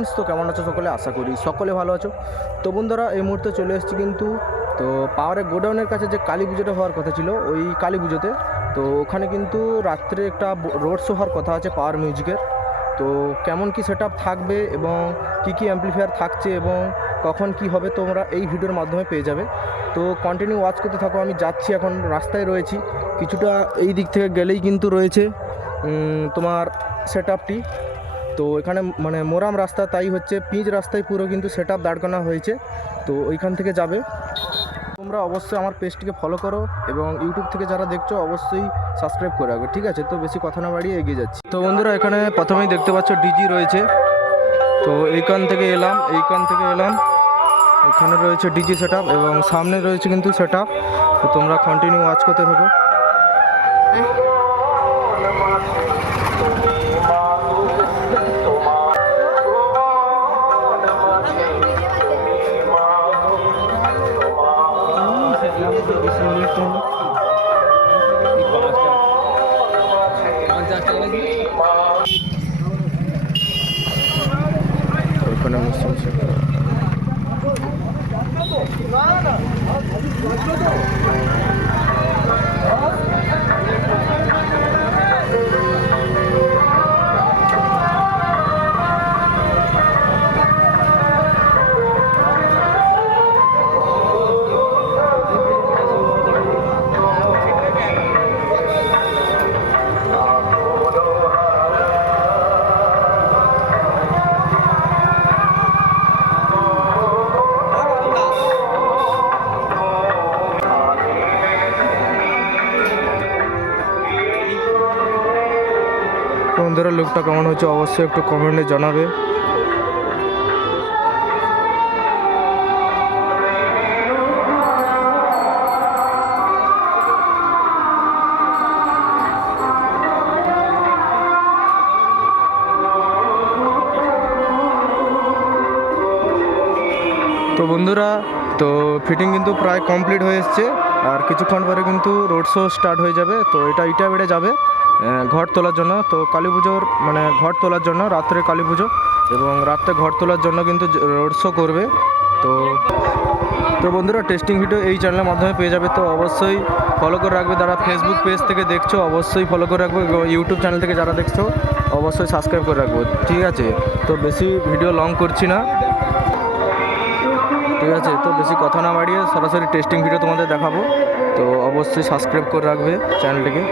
Friends তো কেমন আছো সকলে? আশা করি সকলে ভালো আছো। তো বন্ধুরা, এই মুহূর্তে চলে এসেছি কিন্তু, তো পাওয়ারের গোডাউনের কাছে যে কালী পুজোটা হওয়ার কথা ছিল, ওই কালী পুজোতে। তো ওখানে কিন্তু রাত্রে একটা রোড শো হওয়ার কথা আছে পাওয়ার মিউজিকের তো কেমন কি সেট থাকবে এবং কি কি অ্যাম্পলিফায়ার থাকছে এবং কখন কি হবে তোমরা এই ভিডিওর মাধ্যমে পেয়ে যাবে। তো কন্টিনিউ ওয়াচ করতে থাকো, আমি যাচ্ছি এখন, রাস্তায় রয়েছি। কিছুটা এই দিক থেকে গেলেই কিন্তু রয়েছে তোমার সেট আপটি তো এখানে মানে মোরাম রাস্তা, তাই হচ্ছে পিচ রাস্তায় পুরো কিন্তু সেট আপ দাঁড় করানো হয়েছে। তো ওইখান থেকে যাবে। তোমরা অবশ্যই আমার পেজটিকে ফলো করো এবং ইউটিউব থেকে যারা দেখছ, অবশ্যই সাবস্ক্রাইব করে রাখবে, ঠিক আছে? তো বেশি কথা না বাড়িয়ে এগিয়ে যাচ্ছি। তো বন্ধুরা, এখানে প্রথমেই দেখতে পাচ্ছ ডিজি রয়েছে। তো এইখান থেকে এলাম, এইখান থেকে এলাম। এখানে রয়েছে ডিজি সেট এবং সামনে রয়েছে কিন্তু সেট তো তোমরা কন্টিনিউ ওয়াচ করতে থাকো। তো বন্ধুরা, লুকটা কেমন হচ্ছে অবশ্যই একটু কমেন্টে জানাবে। তো বন্ধুরা, তো ফিটিং কিন্তু প্রায় কমপ্লিট হয়ে এসছে। আর কিছুক্ষণ পরে কিন্তু রোড শো স্টার্ট হয়ে যাবে, তো এটা ইটা বেড়ে যাবে ঘর তোলার জন্য। তো কালী পুজোর মানে ঘর তোলার জন্য, রাত্রে কালী পুজো। এবং রাত্রে ঘর তোলার জন্য কিন্তু রোড শো করবে। তো তো বন্ধুরা টেস্টিং ভিডিও এই চ্যানেলের মাধ্যমে পেয়ে যাবে। তো অবশ্যই ফলো করে রাখবে যারা ফেসবুক পেজ থেকে দেখছ, অবশ্যই ফলো করে রাখবে। ইউটিউব চ্যানেল থেকে যারা দেখছ, অবশ্যই সাবস্ক্রাইব করে রাখব। ঠিক আছে? তো বেশি ভিডিও লং করছি না। ঠিক আছে, তো বেশি কথা না বাড়িয়ে সরাসরি টেস্টিং ভিডিও তোমাদের দেখাবো। তো অবশ্যই সাবস্ক্রাইব করে রাখবে চ্যানেলটিকে